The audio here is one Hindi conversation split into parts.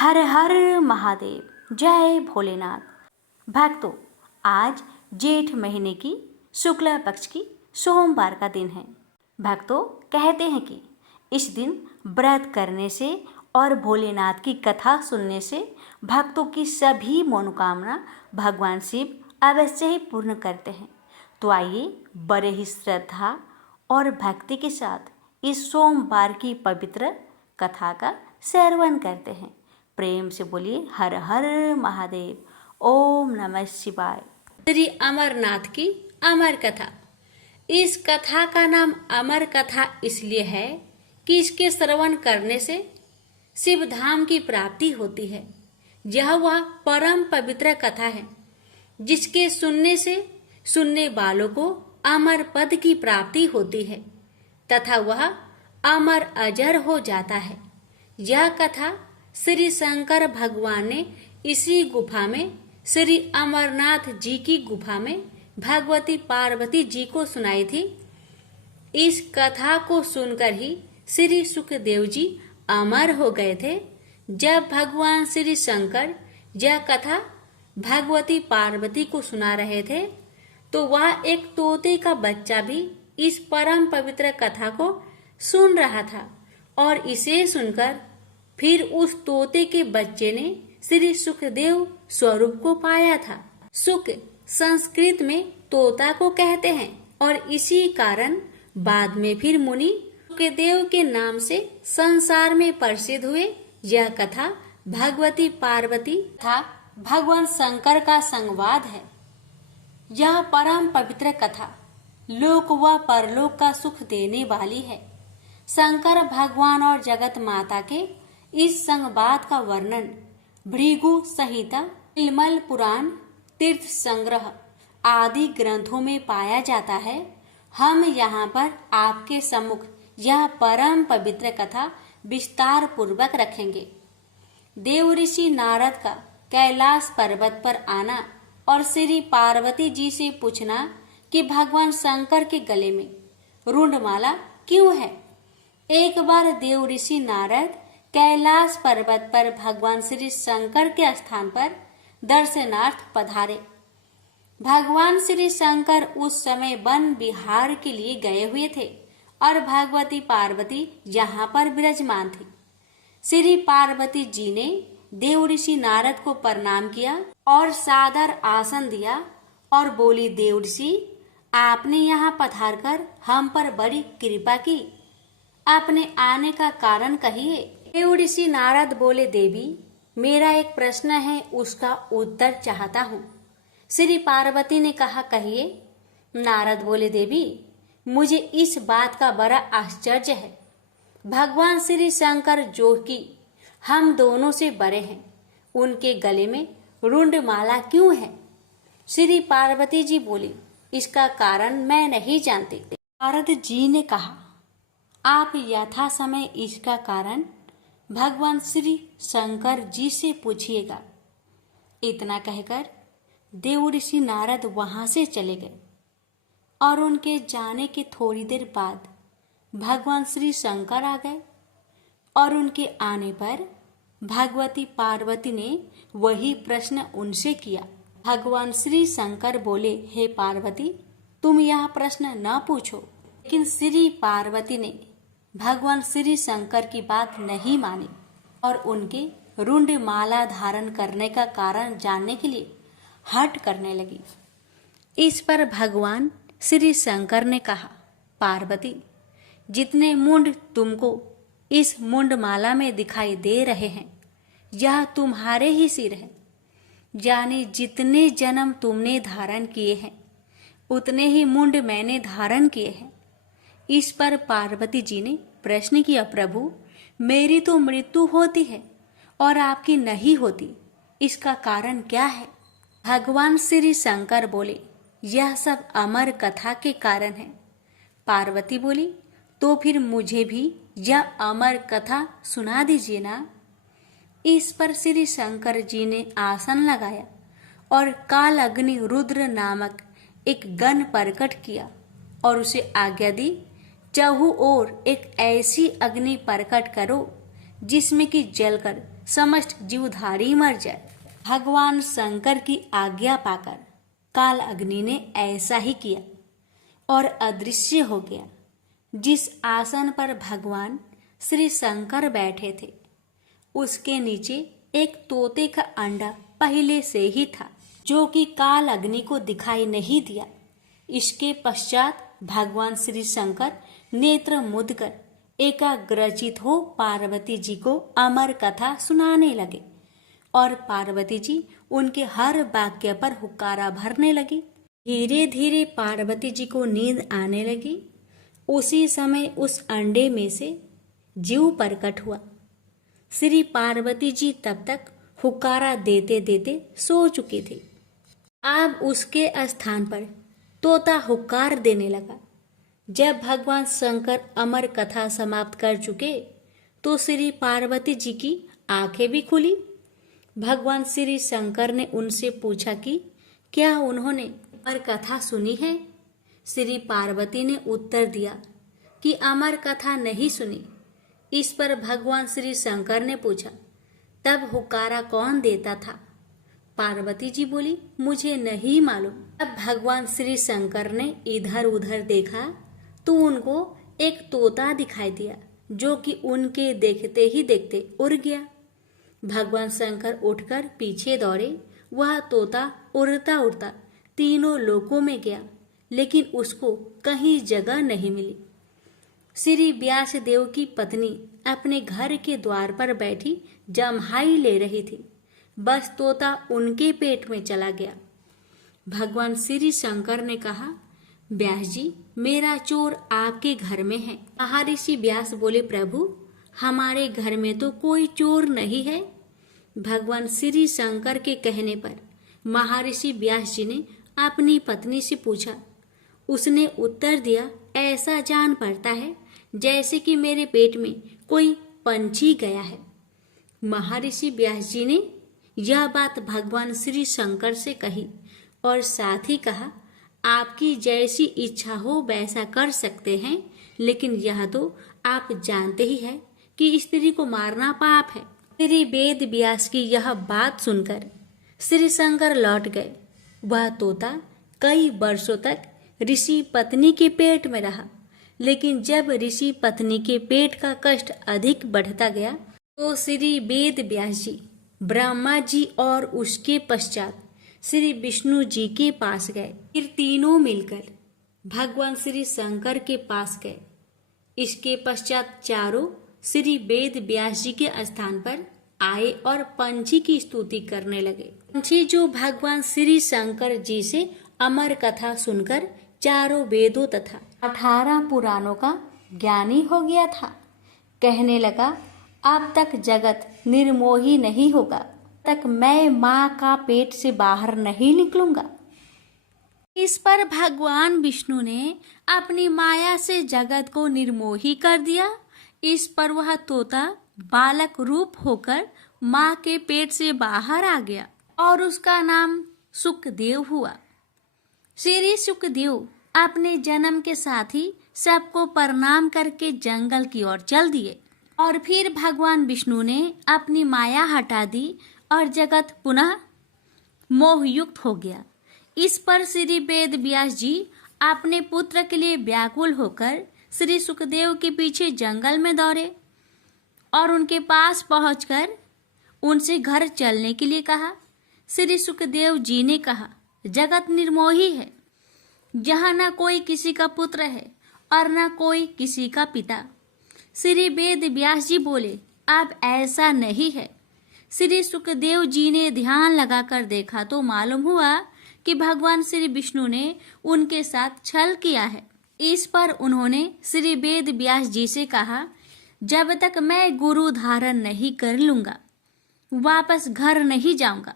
हर हर महादेव, जय भोलेनाथ। भक्तों, आज जेठ महीने की शुक्ल पक्ष की सोमवार का दिन है। भक्तों, कहते हैं कि इस दिन व्रत करने से और भोलेनाथ की कथा सुनने से भक्तों की सभी मनोकामना भगवान शिव अवश्य ही पूर्ण करते हैं। तो आइए बड़े ही श्रद्धा और भक्ति के साथ इस सोमवार की पवित्र कथा का श्रवण करते हैं। प्रेम से बोलिए हर हर महादेव, ओम नमः शिवाय। श्री अमरनाथ की अमर कथा। इस कथा का नाम अमर कथा इसलिए है कि इसके श्रवण करने से शिव धाम की प्राप्ति होती है। यह वह परम पवित्र कथा है जिसके सुनने से सुनने वालों को अमर पद की प्राप्ति होती है तथा वह अमर अजर हो जाता है। यह कथा श्री शंकर भगवान ने इसी गुफा में श्री अमरनाथ जी की गुफा में भगवती पार्वती जी को सुनाई थी। इस कथा को सुनकर ही श्री सुखदेव जी अमर हो गए थे। जब भगवान श्री शंकर यह कथा भगवती पार्वती को सुना रहे थे तो वह एक तोते का बच्चा भी इस परम पवित्र कथा को सुन रहा था और इसे सुनकर फिर उस तोते के बच्चे ने श्री सुखदेव स्वरूप को पाया था। सुख संस्कृत में तोता को कहते हैं और इसी कारण बाद में फिर मुनि सुखदेव के नाम से संसार में प्रसिद्ध हुए। यह कथा भगवती पार्वती तथा भगवान शंकर का संवाद है। यह परम पवित्र कथा लोक व परलोक का सुख देने वाली है। शंकर भगवान और जगत माता के इस संवाद का वर्णन भृगु संहिता, तिलमल पुराण, तीर्थ संग्रह आदि ग्रंथों में पाया जाता है। हम यहाँ पर आपके सम्मुख यह परम पवित्र कथा विस्तार पूर्वक रखेंगे। देव ऋषि नारद का कैलाश पर्वत पर आना और श्री पार्वती जी से पूछना कि भगवान शंकर के गले में रुंडमाला क्यों है। एक बार देव ऋषि नारद कैलाश पर्वत पर भगवान श्री शंकर के स्थान पर दर्शनार्थ पधारे। भगवान श्री शंकर उस समय वन विहार के लिए गए हुए थे और भगवती पार्वती यहाँ पर विराजमान थी। श्री पार्वती जी ने देव ऋषि नारद को प्रणाम किया और सादर आसन दिया और बोली, देव ऋषि, आपने यहाँ पधार कर हम पर बड़ी कृपा की। अपने आने का कारण कहिए। देव ऋषि नारद बोले, देवी, मेरा एक प्रश्न है, उसका उत्तर चाहता हूँ। श्री पार्वती ने कहा, कहिए। नारद बोले, देवी, मुझे इस बात का बड़ा आश्चर्य है। भगवान श्री शंकर जो कि हम दोनों से बड़े हैं, उनके गले में रुंड माला क्यों है। श्री पार्वती जी बोली, इसका कारण मैं नहीं जानती। नारद जी ने कहा, आप यथा समय इसका कारण भगवान श्री शंकर जी से पूछिएगा। इतना कहकर देव ऋषि नारद वहां से चले गए और उनके जाने के थोड़ी देर बाद भगवान श्री शंकर आ गए और उनके आने पर भगवती पार्वती ने वही प्रश्न उनसे किया। भगवान श्री शंकर बोले, हे पार्वती, तुम यह प्रश्न न पूछो। लेकिन श्री पार्वती ने भगवान श्री शंकर की बात नहीं मानी और उनके रुंड माला धारण करने का कारण जानने के लिए हट करने लगी। इस पर भगवान श्री शंकर ने कहा, पार्वती, जितने मुंड तुमको इस मुंड माला में दिखाई दे रहे हैं, यह तुम्हारे ही सिर है। यानी जितने जन्म तुमने धारण किए हैं, उतने ही मुंड मैंने धारण किए हैं। इस पर पार्वती जी ने प्रश्न किया, प्रभु, मेरी तो मृत्यु होती है और आपकी नहीं होती, इसका कारण क्या है। भगवान श्री शंकर बोले, यह सब अमर कथा के कारण है। पार्वती बोली, तो फिर मुझे भी यह अमर कथा सुना दीजिए ना। इस पर श्री शंकर जी ने आसन लगाया और काल अग्नि रुद्र नामक एक गण प्रकट किया और उसे आज्ञा दी, चहु ओर एक ऐसी अग्नि प्रकट करो जिसमें कि जलकर समस्त जीवधारी मर जाए। भगवान शंकर की आज्ञा पाकर काल अग्नि ने ऐसा ही किया और अदृश्य हो गया। जिस आसन पर भगवान श्री शंकर बैठे थे उसके नीचे एक तोते का अंडा पहले से ही था, जो कि काल अग्नि को दिखाई नहीं दिया। इसके पश्चात भगवान श्री शंकर नेत्र मुद कर एकाग्रचित हो पार्वती जी को अमर कथा सुनाने लगे और पार्वती जी उनके हर वाक्य पर हुक्कारा भरने लगी। धीरे धीरे पार्वती जी को नींद आने लगी। उसी समय उस अंडे में से जीव प्रकट हुआ। श्री पार्वती जी तब तक हुक्कारा देते देते सो चुके थे। अब उसके स्थान पर तोता हुक्कार देने लगा। जब भगवान शंकर अमर कथा समाप्त कर चुके तो श्री पार्वती जी की आंखें भी खुली। भगवान श्री शंकर ने उनसे पूछा कि क्या उन्होंने अमर कथा सुनी है? श्री पार्वती ने उत्तर दिया कि अमर कथा नहीं सुनी। इस पर भगवान श्री शंकर ने पूछा, तब हुक्कारा कौन देता था? पार्वती जी बोली, मुझे नहीं मालूम। अब भगवान श्री शंकर ने इधर उधर देखा तो उनको एक तोता दिखाई दिया, जो कि उनके देखते ही देखते उड़ गया। भगवान शंकर उठकर पीछे दौड़े। वह तोता उड़ता उड़ता तीनों लोकों में गया, लेकिन उसको कहीं जगह नहीं मिली। श्री व्यास देव की पत्नी अपने घर के द्वार पर बैठी जम्हाई ले रही थी। बस तोता उनके पेट में चला गया। भगवान श्री शंकर ने कहा, व्यास जी, मेरा चोर आपके घर में है। महर्षि व्यास बोले, प्रभु, हमारे घर में तो कोई चोर नहीं है। भगवान श्री शंकर के कहने पर महर्षि व्यास जी ने अपनी पत्नी से पूछा। उसने उत्तर दिया, ऐसा जान पड़ता है जैसे कि मेरे पेट में कोई पंछी गया है। महर्षि व्यास जी ने यह बात भगवान श्री शंकर से कही और साथ ही कहा, आपकी जैसी इच्छा हो वैसा कर सकते हैं, लेकिन यह तो आप जानते ही हैं कि स्त्री को मारना पाप है। श्री वेद व्यास की यह बात सुनकर श्री शंकर लौट गए। वह तोता कई वर्षों तक ऋषि पत्नी के पेट में रहा, लेकिन जब ऋषि पत्नी के पेट का कष्ट अधिक बढ़ता गया तो श्री वेद व्यास जी ब्रह्मा जी और उसके पश्चात श्री विष्णु जी के पास गए। फिर तीनों मिलकर भगवान श्री शंकर के पास गए। इसके पश्चात चारों श्री वेद व्यास जी के स्थान पर आए और पंछी की स्तुति करने लगे। पंछी जो भगवान श्री शंकर जी से अमर कथा सुनकर चारों वेदों तथा 18 पुराणों का ज्ञानी हो गया था, कहने लगा, अब तक जगत निर्मोही नहीं होगा, तक मैं माँ का पेट से बाहर नहीं निकलूंगा। इस पर भगवान विष्णु ने अपनी माया से जगत को निर्मोही कर दिया। इस पर वह तोता बालक रूप होकर माँ के पेट से बाहर आ गया और उसका नाम सुखदेव हुआ। श्री सुखदेव अपने जन्म के साथ ही सबको प्रणाम करके जंगल की ओर चल दिए और फिर भगवान विष्णु ने अपनी माया हटा दी और जगत पुनः मोहयुक्त हो गया। इस पर श्री वेद व्यास जी अपने पुत्र के लिए व्याकुल होकर श्री सुखदेव के पीछे जंगल में दौड़े और उनके पास पहुंचकर उनसे घर चलने के लिए कहा। श्री सुखदेव जी ने कहा, जगत निर्मोही है, जहाँ न कोई किसी का पुत्र है और न कोई किसी का पिता। श्री वेद व्यास जी बोले, अब ऐसा नहीं है। श्री सुखदेव जी ने ध्यान लगाकर देखा तो मालूम हुआ कि भगवान श्री विष्णु ने उनके साथ छल किया है। इस पर उन्होंने श्री वेद व्यास जी से कहा, जब तक मैं गुरु धारण नहीं कर लूंगा वापस घर नहीं जाऊंगा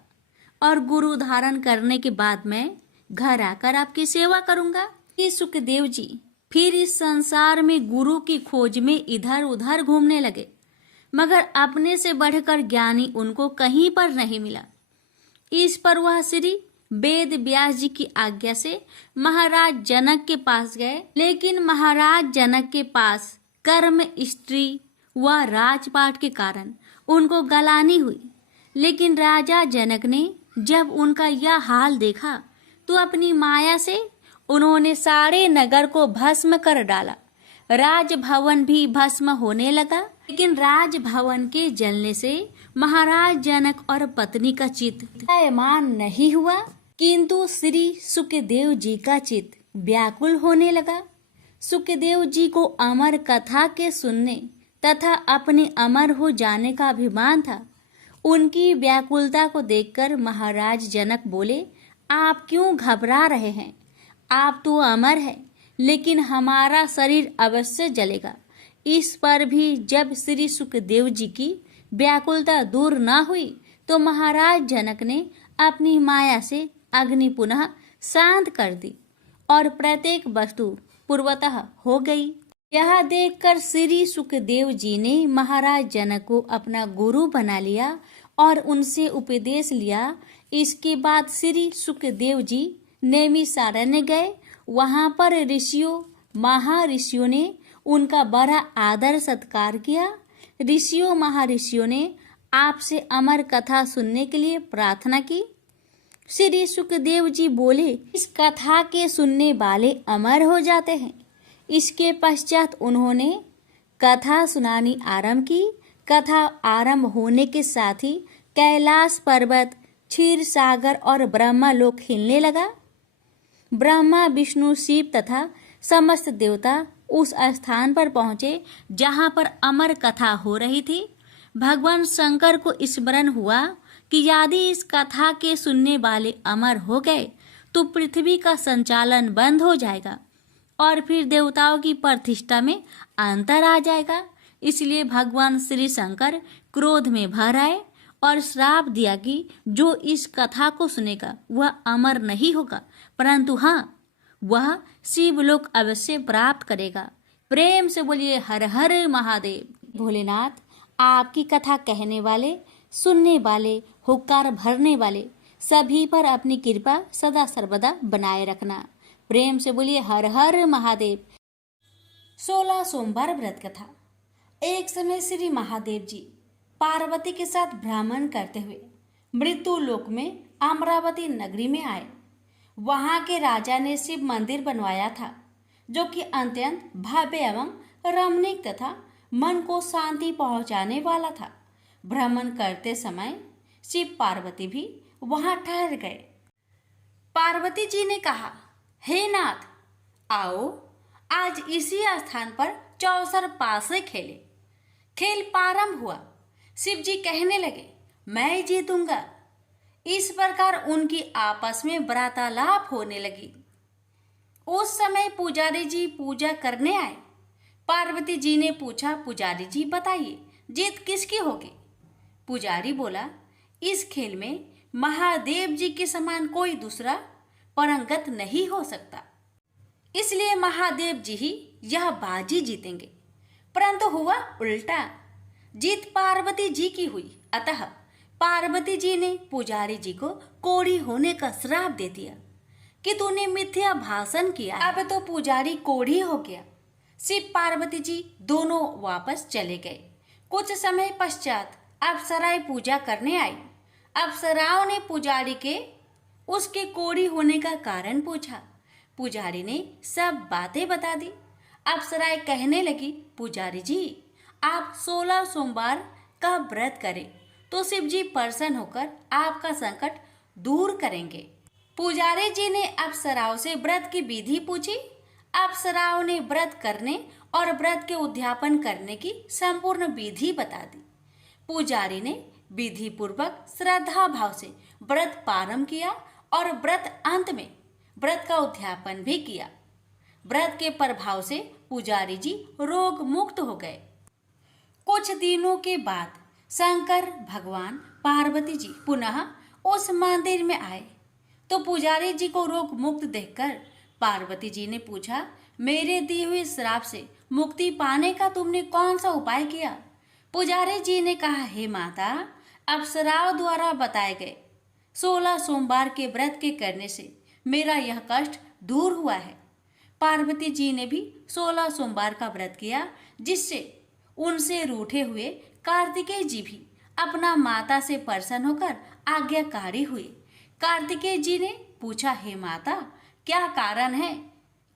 और गुरु धारण करने के बाद मैं घर आकर आपकी सेवा करूंगा। ये सुखदेव जी फिर इस संसार में गुरु की खोज में इधर उधर घूमने लगे, मगर अपने से बढ़कर ज्ञानी उनको कहीं पर नहीं मिला। इस पर वह श्री वेद व्यास जी की आज्ञा से महाराज जनक के पास गए, लेकिन महाराज जनक के पास कर्म, स्त्री व राजपाट के कारण उनको गलानी हुई। लेकिन राजा जनक ने जब उनका यह हाल देखा तो अपनी माया से उन्होंने सारे नगर को भस्म कर डाला। राजभवन भी भस्म होने लगा। लेकिन राजभवन के जलने से महाराज जनक और पत्नी का चित्त दयामान नहीं हुआ, किंतु श्री सुखदेव जी का चित्त व्याकुल होने लगा। सुखदेव जी को अमर कथा के सुनने तथा अपने अमर हो जाने का अभिमान था। उनकी व्याकुलता को देखकर महाराज जनक बोले, आप क्यों घबरा रहे हैं? आप तो अमर हैं, लेकिन हमारा शरीर अवश्य जलेगा। इस पर भी जब श्री सुखदेव जी की व्याकुलता दूर न हुई तो महाराज जनक ने अपनी माया से अग्नि पुनः शांत कर दी और प्रत्येक वस्तु पूर्वतः हो गई। यह देखकर श्री सुखदेव जी ने महाराज जनक को अपना गुरु बना लिया और उनसे उपदेश लिया। इसके बाद श्री सुखदेव जी नैमिषारण्य गए। वहां पर ऋषियों महर्षियों ने उनका बड़ा आदर सत्कार किया। ऋषियों महर्षियों ने आपसे अमर कथा सुनने के लिए प्रार्थना की। श्री सुखदेव जी बोले, इस कथा के सुनने वाले अमर हो जाते हैं। इसके पश्चात उन्होंने कथा सुनानी आरंभ की। कथा आरंभ होने के साथ ही कैलाश पर्वत, क्षीर सागर और ब्रह्मलोक हिलने लगा। ब्रह्मा, विष्णु, शिव तथा समस्त देवता उस स्थान पर पहुंचे जहां पर अमर कथा हो रही थी। भगवान शंकर को स्मरण हुआ कि यदि इस कथा के सुनने वाले अमर हो गए तो पृथ्वी का संचालन बंद हो जाएगा और फिर देवताओं की प्रतिष्ठा में अंतर आ जाएगा। इसलिए भगवान श्री शंकर क्रोध में भर आए और श्राप दिया कि जो इस कथा को सुनेगा वह अमर नहीं होगा, परंतु हाँ, वह शिवलोक अवश्य प्राप्त करेगा। प्रेम से बोलिए हर हर महादेव। भोलेनाथ, आपकी कथा कहने वाले, सुनने वाले, हुक्कार भरने वाले सभी पर अपनी कृपा सदा सर्वदा बनाए रखना। प्रेम से बोलिए हर हर महादेव। 16 सोमवार व्रत कथा। एक समय श्री महादेव जी पार्वती के साथ भ्रमण करते हुए मृत्यु लोक में अमरावती नगरी में आए। वहां के राजा ने शिव मंदिर बनवाया था, जो कि अत्यंत भव्य एवं रमणीक तथा मन को शांति पहुंचाने वाला था। भ्रमण करते समय शिव पार्वती भी वहां ठहर गए। पार्वती जी ने कहा, हे नाथ, आओ आज इसी स्थान पर चौसर पासे खेले। खेल प्रारंभ हुआ। शिव जी कहने लगे, मैं जीतूंगा। इस प्रकार उनकी आपस में वार्तालाप होने लगी। उस समय पुजारी जी पूजा करने आए। पार्वती जी ने पूछा, पुजारी जी बताइए, जीत किसकी होगी? पुजारी बोला, इस खेल में महादेव जी के समान कोई दूसरा परंगत नहीं हो सकता, इसलिए महादेव जी ही यह बाजी जीतेंगे। परंतु हुआ उल्टा, जीत पार्वती जी की हुई। अतः पार्वती जी ने पुजारी जी को कोढ़ी होने का श्राप दे दिया कि तूने मिथ्या भाषण किया। अब तो पुजारी कोढ़ी हो गया। शिव पार्वती जी दोनों वापस चले गए। कुछ समय पश्चात अप्सराएं पूजा करने आई। अप्सराओं ने पुजारी के उसके कोढ़ी होने का कारण पूछा। पुजारी ने सब बातें बता दी। अप्सराएं कहने लगी, पुजारी जी, आप 16 सोमवार का व्रत करें तो शिव जी प्रसन्न होकर आपका संकट दूर करेंगे। पुजारी जी ने अप्सराओं से व्रत की विधि पूछी। अप्सराओं ने व्रत करने और व्रत के उद्यापन करने की संपूर्ण विधि बता दी। पुजारी ने विधि पूर्वक श्रद्धा भाव से व्रत प्रारंभ किया और व्रत अंत में व्रत का उद्यापन भी किया। व्रत के प्रभाव से पुजारी जी रोग मुक्त हो गए। कुछ दिनों के बाद शंकर भगवान पार्वती जी पुनः उस मंदिर में आए तो पुजारी जी को रोग मुक्त देखकर पार्वती जी ने पूछा, मेरे दिए हुए श्राप से मुक्ति पाने का तुमने कौन सा उपाय किया? पुजारी जी ने कहा, हे माता, अप्सराओं द्वारा बताए गए 16 सोमवार के व्रत के करने से मेरा यह कष्ट दूर हुआ है। पार्वती जी ने भी 16 सोमवार का व्रत किया, जिससे उनसे रूठे हुए कार्तिकेय जी भी अपना माता से प्रसन्न होकर आज्ञाकारी हुए। कार्तिकेय जी ने पूछा, हे माता, क्या कारण है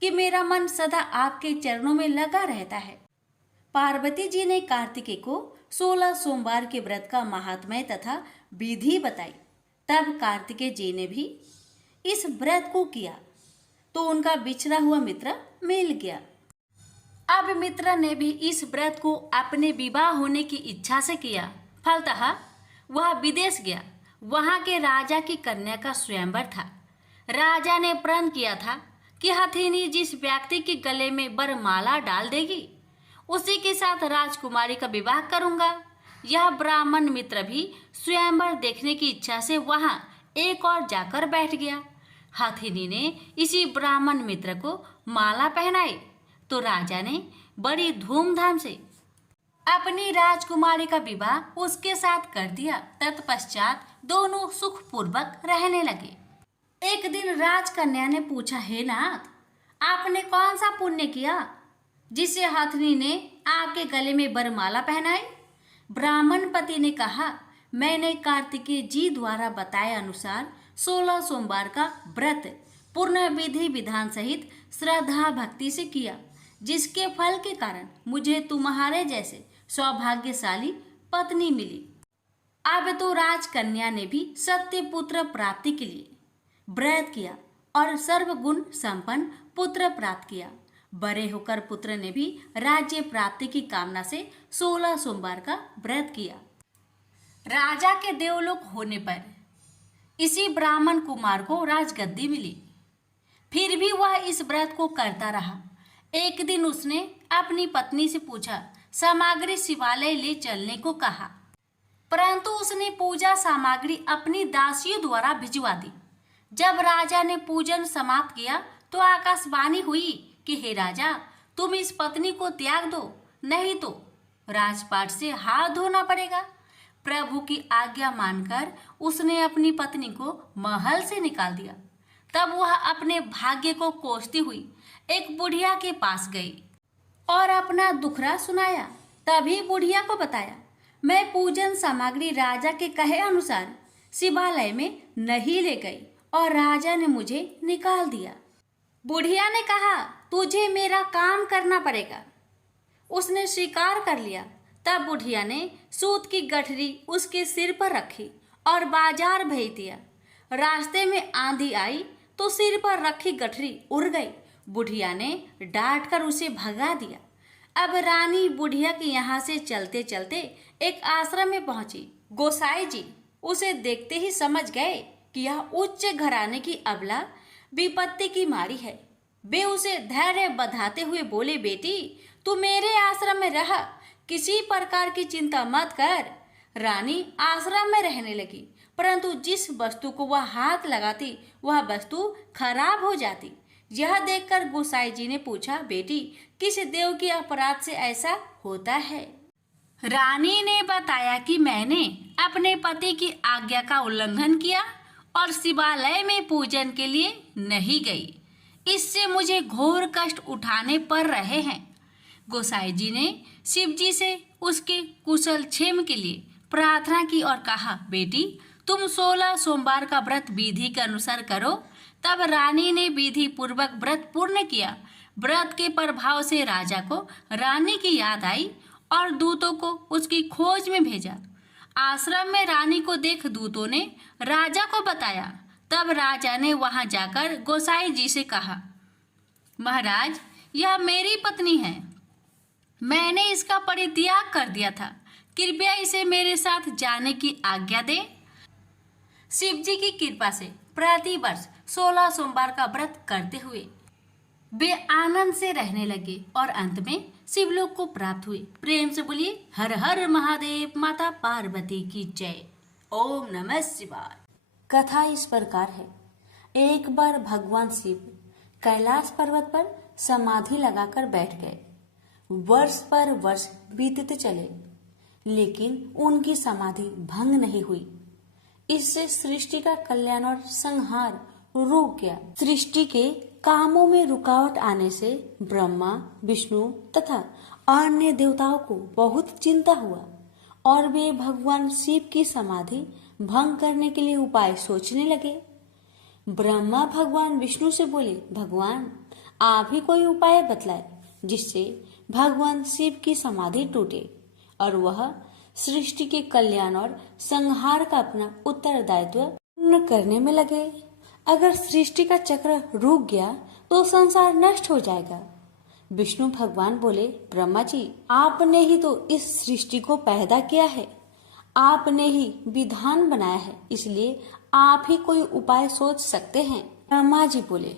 कि मेरा मन सदा आपके चरणों में लगा रहता है? पार्वती जी ने कार्तिकेय को 16 सोमवार के व्रत का महात्म्य तथा विधि बताई। तब कार्तिकेय जी ने भी इस व्रत को किया तो उनका बिछड़ा हुआ मित्र मिल गया। अब मित्र ने भी इस व्रत को अपने विवाह होने की इच्छा से किया। फलतः वह विदेश गया। वहां के राजा की कन्या का स्वयंवर था। राजा ने प्रण किया था कि हथिनी जिस व्यक्ति के गले में वरमाला डाल देगी उसी के साथ राजकुमारी का विवाह करूंगा। यह ब्राह्मण मित्र भी स्वयंवर देखने की इच्छा से वहां एक और जाकर बैठ गया। हथिनी ने इसी ब्राह्मण मित्र को माला पहनाई तो राजा ने बड़ी धूमधाम से अपनी राजकुमारी का विवाह उसके साथ कर दिया। तत्पश्चात दोनों सुखपूर्वक रहने लगे। एक दिन राजकन्या ने पूछा, हे नाथ, आपने कौन सा पुण्य किया जिसे हथिनी ने आपके गले में वरमाला पहनाई? ब्राह्मण पति ने कहा, मैंने कार्तिकेय जी द्वारा बताए अनुसार 16 सोमवार का व्रत पूर्ण विधि विधान सहित श्रद्धा भक्ति से किया, जिसके फल के कारण मुझे तुम्हारे जैसे सौभाग्यशाली पत्नी मिली। अब तो राजकन्या ने भी सत्य पुत्र प्राप्ति के लिए व्रत किया और सर्वगुण संपन्न पुत्र प्राप्त किया। बड़े होकर पुत्र ने भी राज्य प्राप्ति की कामना से 16 सोमवार का व्रत किया। राजा के देवलोक होने पर इसी ब्राह्मण कुमार को राजगद्दी मिली। फिर भी वह इस व्रत को करता रहा। एक दिन उसने अपनी पत्नी से पूछा, सामग्री शिवालय ले चलने को कहा, परंतु उसने पूजा सामग्री अपनी दासियों द्वारा भिजवा दी। जब राजा ने पूजन समाप्त किया तो आकाशवाणी हुई कि हे राजा, तुम इस पत्नी को त्याग दो, नहीं तो राजपाट से हाथ धोना पड़ेगा। प्रभु की आज्ञा मानकर उसने अपनी पत्नी को महल से निकाल दिया। तब वह अपने भाग्य को कोसती हुई एक बुढ़िया के पास गई और अपना दुखड़ा सुनाया। तभी बुढ़िया को बताया, मैं पूजन सामग्री राजा के कहे अनुसार शिवालय में नहीं ले गई और राजा ने मुझे निकाल दिया। बुढ़िया ने कहा, तुझे मेरा काम करना पड़ेगा। उसने स्वीकार कर लिया। तब बुढ़िया ने सूत की गठरी उसके सिर पर रखी और बाजार भेज दिया। रास्ते में आंधी आई तो सिर पर रखी गठरी उड़ गई। बुढ़िया ने डांटकर उसे भगा दिया। अब रानी बुढ़िया के यहाँ से चलते चलते एक आश्रम में पहुंची। गोसाई जी उसे देखते ही समझ गए कि यह उच्च घराने की अबला विपत्ति की मारी है। वे उसे धैर्य बधाते हुए बोले, बेटी, तू मेरे आश्रम में रह, किसी प्रकार की चिंता मत कर। रानी आश्रम में रहने लगी, परंतु जिस वस्तु को वह हाथ लगाती वह वस्तु खराब हो जाती। यह देखकर गोसाई जी ने पूछा, बेटी, किस देव के अपराध से ऐसा होता है? रानी ने बताया कि मैंने अपने पति की आज्ञा का उल्लंघन किया और शिवालय में पूजन के लिए नहीं गई। इससे मुझे घोर कष्ट उठाने पड़ रहे हैं। गोसाई जी ने शिव जी से उसके कुशल क्षेम के लिए प्रार्थना की और कहा, बेटी, तुम 16 सोमवार का व्रत विधि के अनुसार करो। तब रानी ने विधि पूर्वक व्रत पूर्ण किया। व्रत के प्रभाव से राजा को रानी की याद आई और दूतों को उसकी खोज में भेजा। आश्रम में रानी को देख दूतों ने राजा को बताया। तब राजा ने वहां जाकर गोसाई जी से कहा, महाराज, यह मेरी पत्नी है। मैंने इसका परित्याग कर दिया था। कृपया इसे मेरे साथ जाने की आज्ञा दें। शिव जी की कृपा से प्रति वर्ष 16 सोमवार का व्रत करते हुए वे आनंद से रहने लगे और अंत में शिवलोक को प्राप्त हुए। प्रेम से बोलिए हर हर महादेव। माता पार्वती की जय। ओम नमः शिवाय। कथा इस प्रकार है। एक बार भगवान शिव कैलाश पर्वत पर समाधि लगाकर बैठ गए। वर्ष पर वर्ष बीतते चले, लेकिन उनकी समाधि भंग नहीं हुई। इससे सृष्टि का कल्याण और संहार रुक गया। सृष्टि के कामों में रुकावट आने से ब्रह्मा, विष्णु तथा अन्य देवताओं को बहुत चिंता हुआ और वे भगवान शिव की समाधि भंग करने के लिए उपाय सोचने लगे। ब्रह्मा भगवान विष्णु से बोले, भगवान आप ही कोई उपाय बतलाए जिससे भगवान शिव की समाधि टूटे और वह सृष्टि के कल्याण और संहार का अपना उत्तरदायित्व पूर्ण करने में लगे। अगर सृष्टि का चक्र रुक गया तो संसार नष्ट हो जाएगा। विष्णु भगवान बोले, ब्रह्मा जी आपने ही तो इस सृष्टि को पैदा किया है, आपने ही विधान बनाया है, इसलिए आप ही कोई उपाय सोच सकते हैं। ब्रह्मा जी बोले,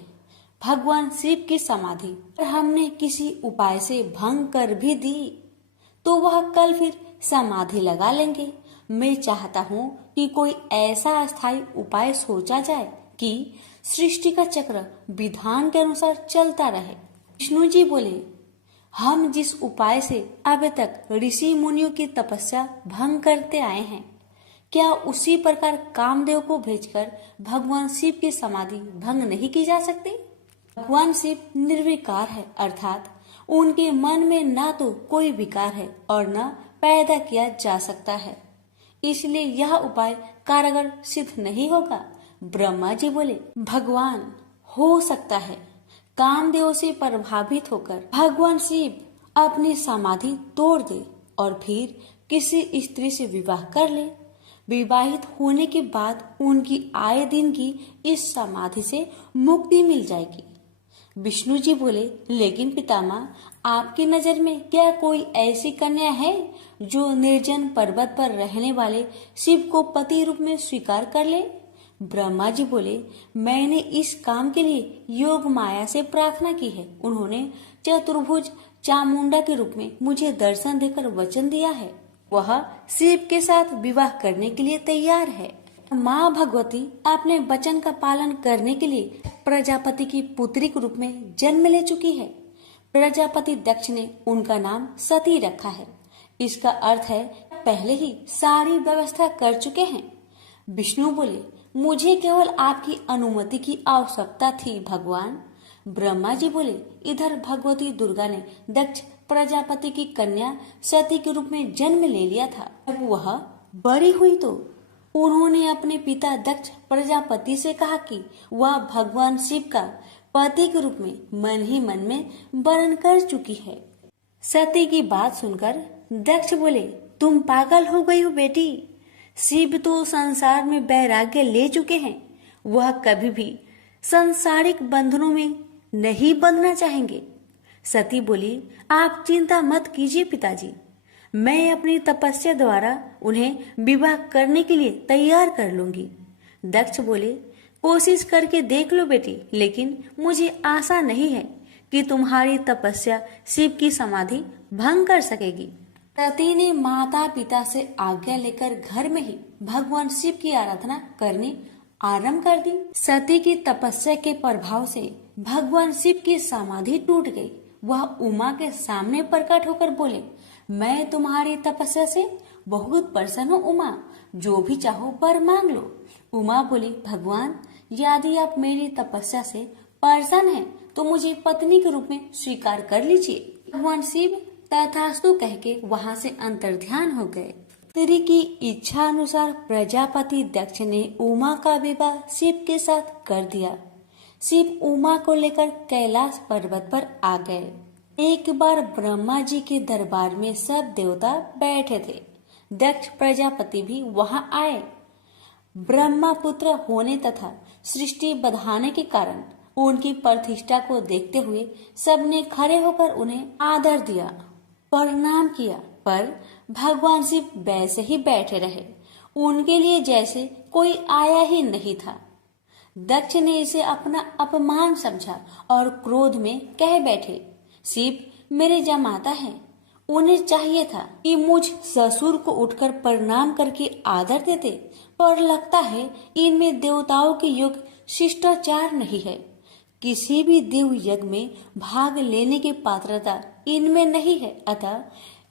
भगवान शिव की समाधि हमने किसी उपाय से भंग कर भी दी तो वह कल फिर समाधि लगा लेंगे। मैं चाहता हूँ कि कोई ऐसा अस्थायी उपाय सोचा जाए कि सृष्टि का चक्र विधान के अनुसार चलता रहे। विष्णु जी बोले, हम जिस उपाय से अब तक ऋषि मुनियों की तपस्या भंग करते आए हैं, क्या उसी प्रकार कामदेव को भेजकर भगवान शिव की समाधि भंग नहीं की जा सकती? भगवान शिव निर्विकार है, अर्थात उनके मन में ना तो कोई विकार है और न पैदा किया जा सकता है, इसलिए यह उपाय कारगर सिद्ध नहीं होगा। ब्रह्मा जी बोले, भगवान हो सकता है कामदेव से प्रभावित होकर भगवान शिव अपनी समाधि तोड़ दे और फिर किसी स्त्री से विवाह कर ले। विवाहित होने के बाद उनकी आए दिन की इस समाधि से मुक्ति मिल जाएगी। विष्णु जी बोले, लेकिन पितामह आपकी नजर में क्या कोई ऐसी कन्या है जो निर्जन पर्वत पर रहने वाले शिव को पति रूप में स्वीकार कर ले? ब्रह्मा जी बोले, मैंने इस काम के लिए योग माया से प्रार्थना की है। उन्होंने चतुर्भुज चामुंडा के रूप में मुझे दर्शन देकर वचन दिया है, वह शिव के साथ विवाह करने के लिए तैयार है। माँ भगवती अपने वचन का पालन करने के लिए प्रजापति की पुत्री के रूप में जन्म ले चुकी है। प्रजापति दक्ष ने उनका नाम सती रखा है। इसका अर्थ है पहले ही सारी व्यवस्था कर चुके हैं। विष्णु बोले, मुझे केवल आपकी अनुमति की आवश्यकता थी भगवान। ब्रह्मा जी बोले, इधर भगवती दुर्गा ने दक्ष प्रजापति की कन्या सती के रूप में जन्म ले लिया था। जब वह बड़ी हुई तो उन्होंने अपने पिता दक्ष प्रजापति से कहा कि वह भगवान शिव का पति के रूप में मन ही मन में वर्ण कर चुकी है। सती की बात सुनकर दक्ष बोले, तुम पागल हो गई हो बेटी, शिव तो संसार में वैराग्य ले चुके हैं, वह कभी भी सांसारिक बंधनों में नहीं बंधना चाहेंगे। सती बोली, आप चिंता मत कीजिए पिताजी, मैं अपनी तपस्या द्वारा उन्हें विवाह करने के लिए तैयार कर लूंगी। दक्ष बोले, कोशिश करके देख लो बेटी, लेकिन मुझे आशा नहीं है कि तुम्हारी तपस्या शिव की समाधि भंग कर सकेगी। सती ने माता पिता से आज्ञा लेकर घर में ही भगवान शिव की आराधना करनी आरंभ कर दी। सती की तपस्या के प्रभाव से भगवान शिव की समाधि टूट गई। वह उमा के सामने प्रकट होकर बोले, मैं तुम्हारी तपस्या से बहुत प्रसन्न हूँ उमा, जो भी चाहो वर मांग लो। उमा बोली, भगवान यदि आप मेरी तपस्या से प्रसन्न हैं तो मुझे पत्नी के रूप में स्वीकार कर लीजिए। भगवान शिव तथास्तु कह के वहाँ से अंतर्ध्यान हो गए। स्त्री की इच्छा अनुसार प्रजापति दक्ष ने उमा का विवाह शिव के साथ कर दिया। शिव उमा को लेकर कैलाश पर्वत पर आ गए। एक बार ब्रह्मा जी के दरबार में सब देवता बैठे थे। दक्ष प्रजापति भी वहां आए। ब्रह्मा पुत्र होने तथा सृष्टि बढ़ाने के कारण उनकी प्रतिष्ठा को देखते हुए सबने खड़े होकर उन्हें आदर दिया, प्रणाम किया, पर भगवान शिव वैसे ही बैठे रहे, उनके लिए जैसे कोई आया ही नहीं था। दक्ष ने इसे अपना अपमान समझा और क्रोध में कह बैठे, शिव मेरे जमाता है, उन्हें चाहिए था कि मुझ ससुर को उठकर प्रणाम करके आदर देते, पर लगता है इनमें देवताओं के योग शिष्टाचार नहीं है। किसी भी देव यज्ञ में भाग लेने की पात्रता इनमें नहीं है, अतः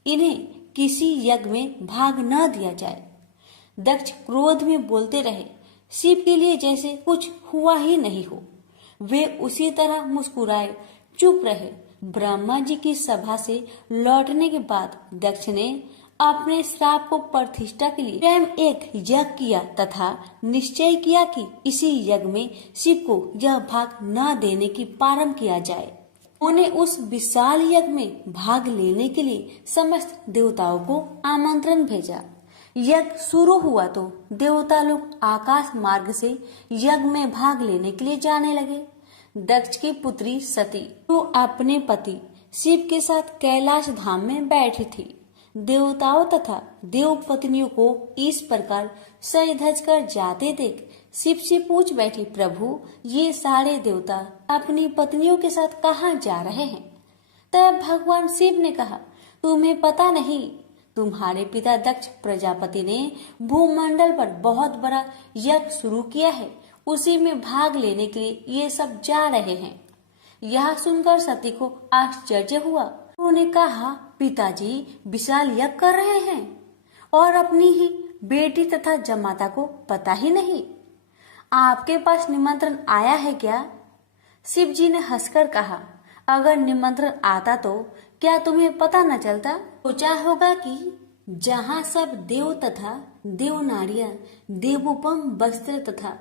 इन्हें किसी यज्ञ में भाग न दिया जाए। दक्ष क्रोध में बोलते रहे, शिव के लिए जैसे कुछ हुआ ही नहीं हो। वे उसी तरह मुस्कुराए चुप रहे। ब्रह्मा जी की सभा से लौटने के बाद दक्ष ने अपने श्राप को प्रतिष्ठा के लिए स्वयं एक यज्ञ किया तथा निश्चय किया कि इसी यज्ञ में शिव को यह भाग न देने की प्रारंभ किया जाए। उन्होंने उस विशाल यज्ञ में भाग लेने के लिए समस्त देवताओं को आमंत्रण भेजा। यज्ञ शुरू हुआ तो देवता लोग आकाश मार्ग से यज्ञ में भाग लेने के लिए जाने लगे। दक्ष की पुत्री सती जो अपने पति शिव के साथ कैलाश धाम में बैठी थी, देवताओं तथा देव पत्नियों को इस प्रकार सज धज कर जाते देख शिव से पूछ बैठी, प्रभु ये सारे देवता अपनी पत्नियों के साथ कहाँ जा रहे हैं? तब भगवान शिव ने कहा, तुम्हें पता नहीं, तुम्हारे पिता दक्ष प्रजापति ने भूमंडल पर बहुत बड़ा यज्ञ शुरू किया है, उसी में भाग लेने के लिए ये सब जा रहे हैं। यह सुनकर सती को आश्चर्य हुआ। उन्होंने कहा, पिताजी विशाल यज्ञ कर रहे हैं और अपनी ही बेटी तथा जमाता को पता ही नहीं। आपके पास निमंत्रण आया है क्या? शिव जी ने हंसकर कहा, अगर निमंत्रण आता तो क्या तुम्हें पता न चलता? सोचा होगा कि जहाँ सब देव तथा देव नारियां देवोपम वस्त्र तथा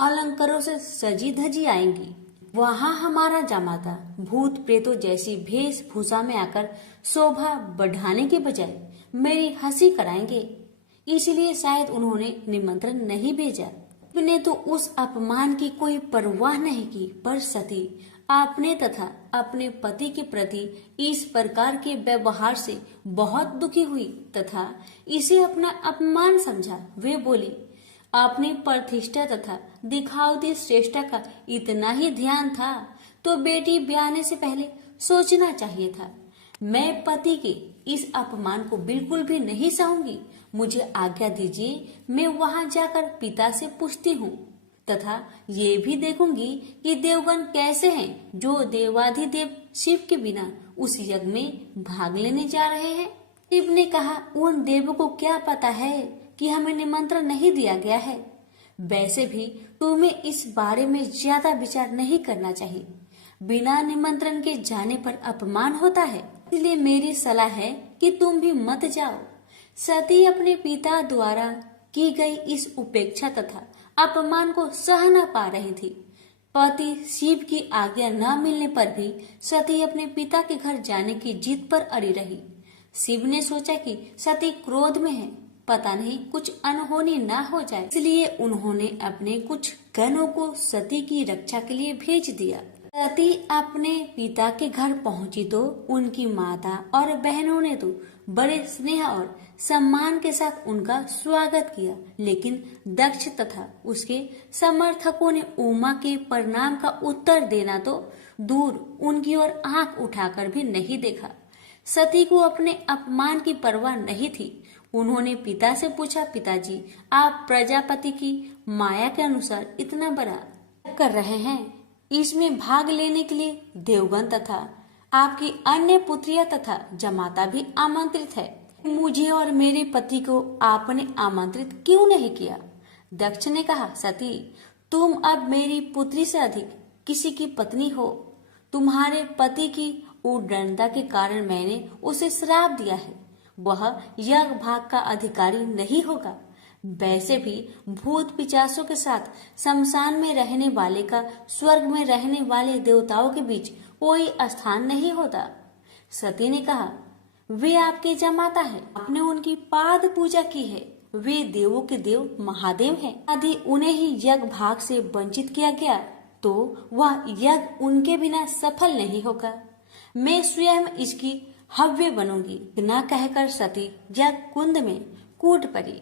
अलंकारों से सजी धजी आएंगी, वहाँ हमारा जमाता भूत प्रेतों जैसी वेशभूषा में आकर शोभा बढ़ाने के बजाय मेरी हंसी कराएंगे। इसलिए शायद उन्होंने निमंत्रण नहीं भेजा। ने तो उस अपमान की कोई परवाह नहीं की, पर सती आपने तथा अपने पति के प्रति इस प्रकार के व्यवहार से बहुत दुखी हुई तथा इसे अपना अपमान समझा। वे बोली, अपनी प्रतिष्ठा तथा दिखावती श्रेष्ठता का इतना ही ध्यान था तो बेटी ब्याहने से पहले सोचना चाहिए था। मैं पति के इस अपमान को बिल्कुल भी नहीं सहूंगी। मुझे आज्ञा दीजिए, मैं वहां जाकर पिता से पूछती हूँ तथा ये भी देखूंगी कि देवगण कैसे हैं जो देवाधिदेव शिव के बिना उस यज्ञ में भाग लेने जा रहे हैं। शिव ने कहा, उन देवों को क्या पता है कि हमें निमंत्रण नहीं दिया गया है। वैसे भी तुम्हें इस बारे में ज्यादा विचार नहीं करना चाहिए। बिना निमंत्रण के जाने पर अपमान होता है, इसलिए मेरी सलाह है कि तुम भी मत जाओ। सती अपने पिता द्वारा की गई इस उपेक्षा तथा अपमान को सह न पा रही थी। पति शिव की आज्ञा न मिलने पर भी सती अपने पिता के घर जाने की जिद पर अड़ी रही। शिव ने सोचा कि सती क्रोध में है, पता नहीं कुछ अनहोनी न हो जाए, इसलिए उन्होंने अपने कुछ गणों को सती की रक्षा के लिए भेज दिया। सती अपने पिता के घर पहुंची तो उनकी माता और बहनों ने तो बड़े स्नेह और सम्मान के साथ उनका स्वागत किया, लेकिन दक्ष तथा उसके समर्थकों ने उमा के प्रणाम का उत्तर देना तो दूर उनकी ओर आंख उठाकर भी नहीं देखा। सती को अपने अपमान की परवाह नहीं थी। उन्होंने पिता से पूछा, पिताजी आप प्रजापति की माया के अनुसार इतना बड़ा कर रहे हैं, इसमें भाग लेने के लिए देवगण तथा आपकी अन्य पुत्रियां तथा जमाता भी आमंत्रित है, मुझे और मेरे पति को आपने आमंत्रित क्यों नहीं किया? दक्ष ने कहा, सती तुम अब मेरी पुत्री से अधिक किसी की पत्नी हो। तुम्हारे पति की उद्दंडता के कारण मैंने उसे श्राप दिया है, वह यज्ञ भाग का अधिकारी नहीं होगा। वैसे भी भूत पिचासों के साथ शमशान में रहने वाले का स्वर्ग में रहने वाले देवताओं के बीच कोई स्थान नहीं होता। सती ने कहा, वे आपके जमाता है, आपने उनकी पाद पूजा की है, वे देवों के देव महादेव हैं। यदि उन्हें ही यज्ञ भाग से वंचित किया गया तो वह यज्ञ उनके बिना सफल नहीं होगा। मैं स्वयं इसकी हव्य बनूंगी। न कहकर सती यज्ञ कुंड में कूद पड़ी।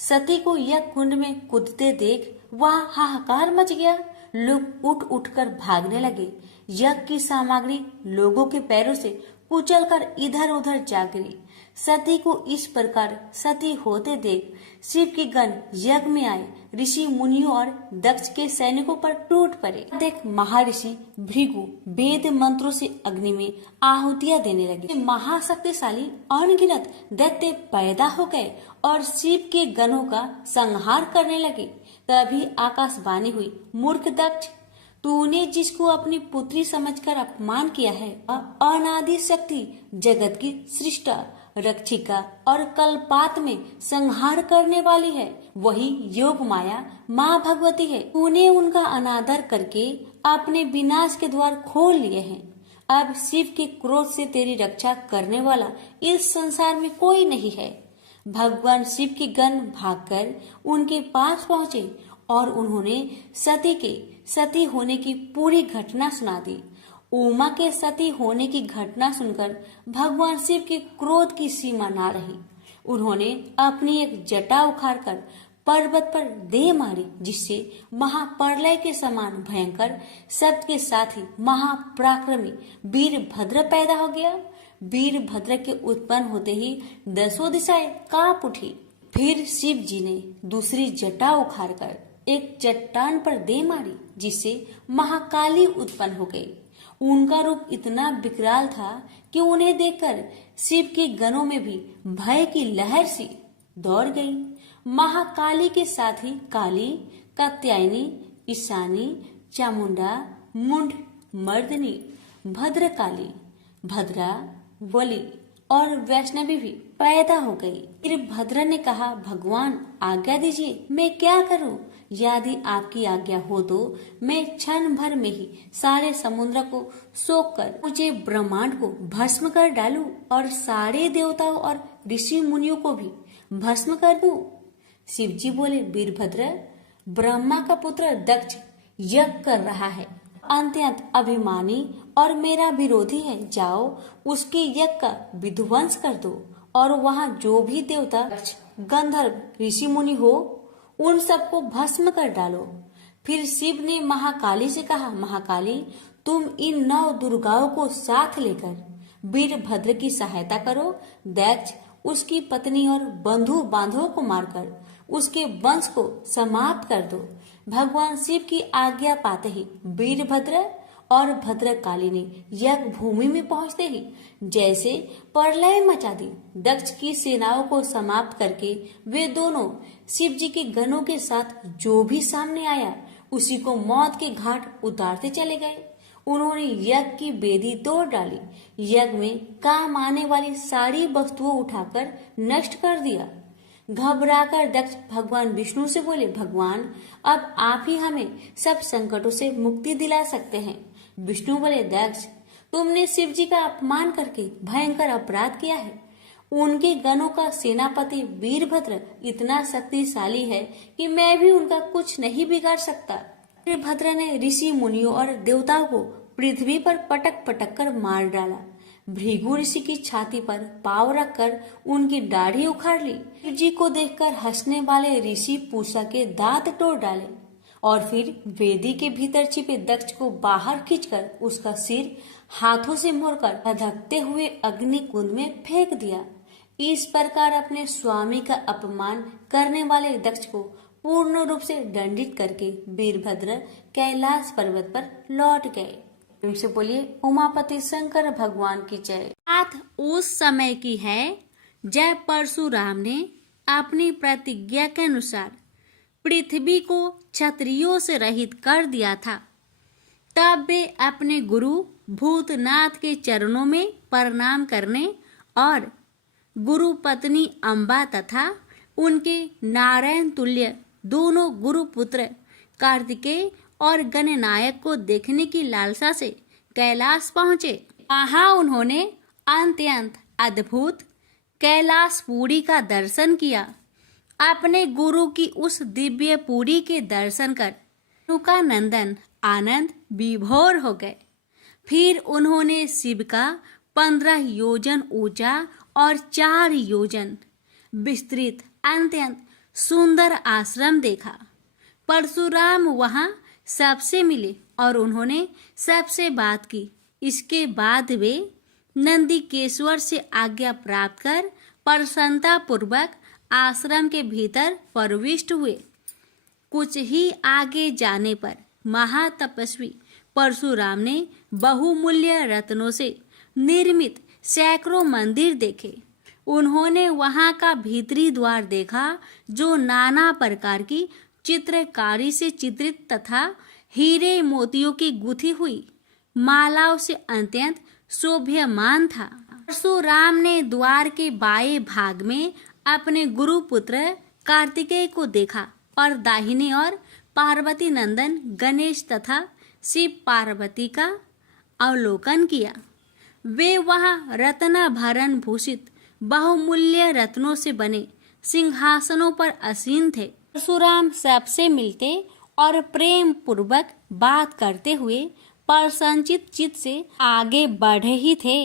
सती को यज्ञ कुंड में कूदते देख वहाँ हाहाकार मच गया। लोग उठ उठकर भागने लगे। यज्ञ की सामग्री लोगों के पैरों से कुचलकर इधर उधर जा गिरी। सती को इस प्रकार सती होते देख शिव के गण यज्ञ में आए ऋषि मुनियों और दक्ष के सैनिकों पर टूट पड़े। देख महर्षि भृगु वेद मंत्रों से अग्नि में आहुतियां देने लगे। महाशक्तिशाली अनगिनत दैत्य पैदा हो गए और शिव के गणों का संहार करने लगे। तभी आकाशवाणी हुई, मूर्ख दक्ष, तूने जिसको अपनी पुत्री समझकर अपमान किया है, अनादि शक्ति जगत की सृष्टा रक्षिका और कल्पात में संहार करने वाली है, वही योग माया माँ भगवती है। तूने उनका अनादर करके अपने विनाश के द्वार खोल लिए हैं। अब शिव के क्रोध से तेरी रक्षा करने वाला इस संसार में कोई नहीं है। भगवान शिव के गण भागकर उनके पास पहुँचे और उन्होंने सती के सती होने की पूरी घटना सुना दी। उमा के सती होने की घटना सुनकर भगवान शिव के क्रोध की सीमा ना रही। उन्होंने अपनी एक जटा उखाड़कर पर्वत पर दे मारी, जिससे महाप्रलय के समान भयंकर शब्द के साथ ही महापराक्रमी वीरभद्र पैदा हो गया। वीरभद्र के उत्पन्न होते ही 10 दिशाएं कांप उठी। फिर शिव जी ने दूसरी जटा उखाड़कर एक चट्टान पर दे मारी, जिससे महाकाली उत्पन्न हो गई। उनका रूप इतना विकराल था कि उन्हें देखकर शिव के गणों में भी भय की लहर सी दौड़ गई। महाकाली के साथ ही काली, कात्यायनी, ईशानी, चामुंडा, मुंड, मर्दनी, भद्रकाली, भद्रा, बलि और वैष्णवी भी पैदा हो गई। फिर भद्रा ने कहा, भगवान आज्ञा दीजिए, मैं क्या करूं? यदि आपकी आज्ञा हो तो मैं क्षण भर में ही सारे समुद्र को सोख कर मुझे ब्रह्मांड को भस्म कर डालूं और सारे देवताओं और ऋषि मुनियों को भी भस्म कर दूं। शिव जी बोले, वीरभद्र, ब्रह्मा का पुत्र दक्ष यज्ञ कर रहा है, अत्यंत अभिमानी और मेरा विरोधी है। जाओ उसके यज्ञ का विध्वंस कर दो और वहाँ जो भी देवता, गंधर्व, ऋषि मुनि हो उन सबको भस्म कर डालो। फिर शिव ने महाकाली से कहा, महाकाली, तुम इन 9 दुर्गाओं को साथ लेकर वीरभद्र की सहायता करो। दक्ष उसकी पत्नी और बंधु बांधवों को मारकर उसके वंश को समाप्त कर दो। भगवान शिव की आज्ञा पाते ही वीरभद्र और भद्रकाली ने यज्ञ भूमि में पहुंचते ही जैसे प्रलय मचा दी। दक्ष की सेनाओं को समाप्त करके वे दोनों शिव जी के गणों के साथ जो भी सामने आया उसी को मौत के घाट उतारते चले गए। उन्होंने यज्ञ की वेदी तोड़ डाली, यज्ञ में काम आने वाली सारी वस्तुओं उठाकर नष्ट कर दिया। घबराकर दक्ष भगवान विष्णु से बोले, भगवान, अब आप ही हमें सब संकटों से मुक्ति दिला सकते हैं। विष्णु बोले, दक्ष, तुमने शिव जी का अपमान करके भयंकर अपराध किया है। उनके गणों का सेनापति वीरभद्र इतना शक्तिशाली है कि मैं भी उनका कुछ नहीं बिगाड़ सकता। वीरभद्र ने ऋषि मुनियों और देवताओं को पृथ्वी पर पटक पटक कर मार डाला। भृगु ऋषि की छाती पर पांव रखकर उनकी दाढ़ी उखाड़ ली। शिव जी को देखकर हंसने वाले ऋषि पूषा के दांत तोड़ डाले और फिर वेदी के भीतर छिपे दक्ष को बाहर खींचकर उसका सिर हाथों से मोड़कर धधकते हुए अग्नि कुंड में फेंक दिया। इस प्रकार अपने स्वामी का अपमान करने वाले दक्ष को पूर्ण रूप से दंडित करके वीरभद्र कैलाश पर्वत पर लौट गए। उनसे बोलिए, उमापति शंकर भगवान की जय। बात उस समय की है जब परशुराम ने अपनी प्रतिज्ञा के अनुसार पृथ्वी को क्षत्रियों से रहित कर दिया था। तब वे अपने गुरु भूतनाथ के चरणों में प्रणाम करने और गुरु पत्नी अम्बा तथा उनके नारायण तुल्य दोनों गुरुपुत्र कार्तिकेय और गणनायक को देखने की लालसा से कैलाश पहुँचे। वहाँ उन्होंने अत्यंत अद्भुत कैलाशपुरी का दर्शन किया। अपने गुरु की उस दिव्य पुरी के दर्शन कर उनका नंदन आनंद विभोर हो गए। फिर उन्होंने शिव का 15 योजन ऊंचा और 4 योजन विस्तृत अत्यंत सुंदर आश्रम देखा। परशुराम वहाँ सबसे मिले और उन्होंने सबसे बात की। इसके बाद वे नंदीकेश्वर से आज्ञा प्राप्त कर प्रसन्नता पूर्वक आश्रम के भीतर प्रविष्ट हुए। कुछ ही आगे जाने पर महातपस्वी परशुराम ने बहुमूल्य रत्नों से निर्मित सैकड़ों मंदिर देखे। उन्होंने वहां का भीतरी द्वार देखा जो नाना प्रकार की चित्रकारी से चित्रित तथा हीरे मोतियों की गुथी हुई मालाओं से अत्यंत शोभ्यमान था। परशुराम ने द्वार के बाएं भाग में अपने गुरु पुत्र कार्तिकेय को देखा और दाहिने ओर पार्वती नंदन गणेश तथा शिव पार्वती का अवलोकन किया। वे वहां रत्नाभरण भूषित बहुमूल्य रत्नों से बने सिंहासनों पर आसीन थे। परशुराम सबसे मिलते और प्रेम पूर्वक बात करते हुए प्रसन्नचित चित्त से आगे बढ़े ही थे